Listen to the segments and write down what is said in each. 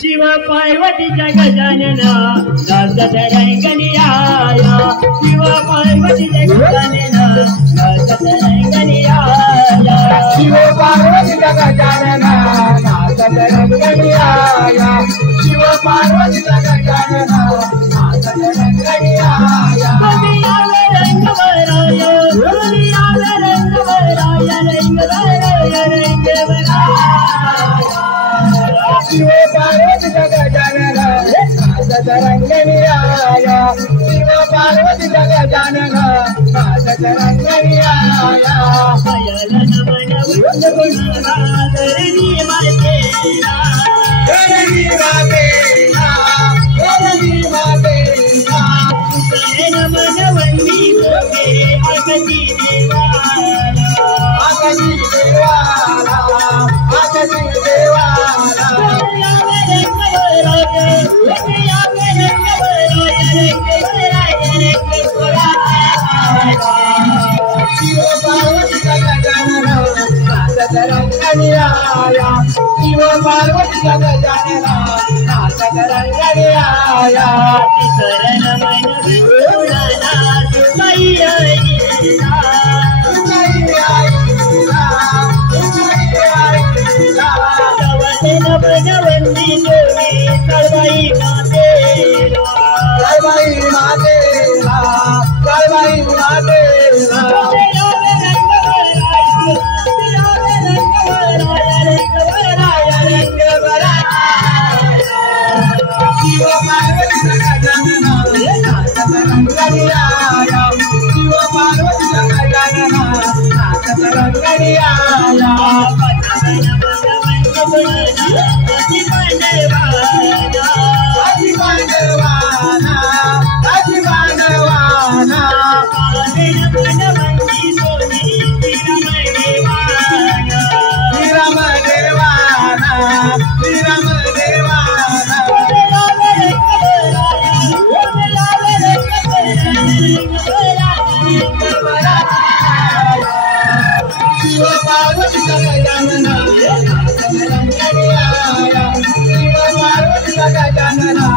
शिव पार्वतीच्या गजानना नाचत रंगनियाया शिव पार्वतीच्या गजानना नाचत रंगनियाया शिव पार्वतीच्या गजानना नाचत रंगनियाया शिव पार्वतीच्या गजानना नाचत रंगनियाया दुनियाला रंग भराया दुनियाला रंग भराया रंग भराया रंग भराया शिव पार्वतीच्या गजानना नाचत रंगनियाया शिव पार्वतीच्या गजानना नाचत रंगनियाया पायाला नमन वंदना धरणी मातेला धरणी मातेला धरणी मातेला तुझे नमन वंदी गोगे आगती देवाला आगती देवाला आगती देवाला शिव पार्वतीच्या गजानना नाचत रंगनियाया शिव पार्वतीच्या गजानना नाचत रंगनियाया शरण मन विठुराया तुझी आईला तुझी आईला तुझी आईला जवळेन भगवंती देवी कळवाई मातेला कळवाई मातेला कळवाई मातेला शिव पार्वतीच्या गजानना नाचत रंगनियाया शिव पार्वतीच्या गजानना नाचत रंगनियाया अति पांडवाना अति पांडवाना श्रीराम देवाना श्रीराम देवाना शिव पार्वतीच्या गजानना नाचत रंगनियाया शिव पार्वतीच्या गजानना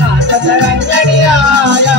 नाचत रंगनियाया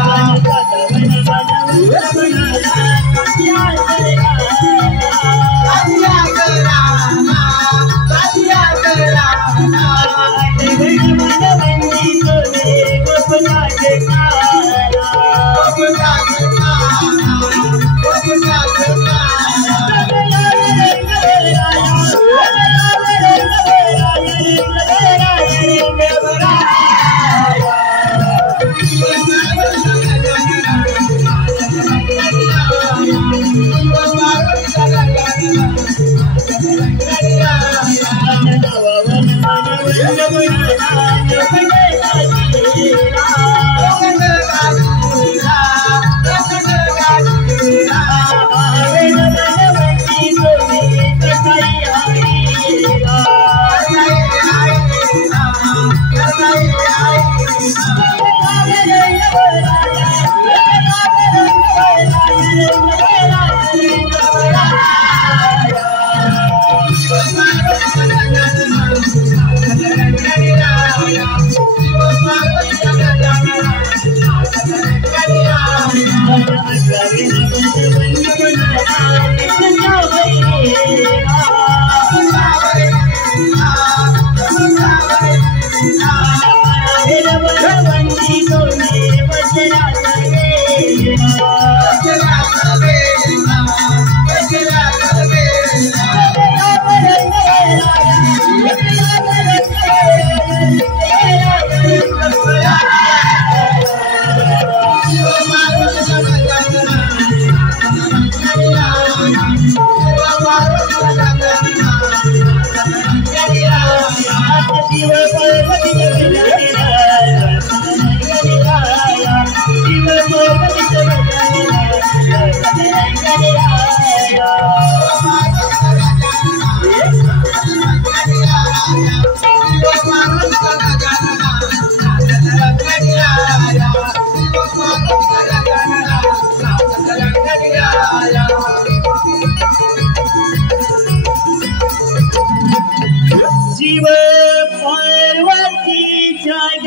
शिव पार्वती जग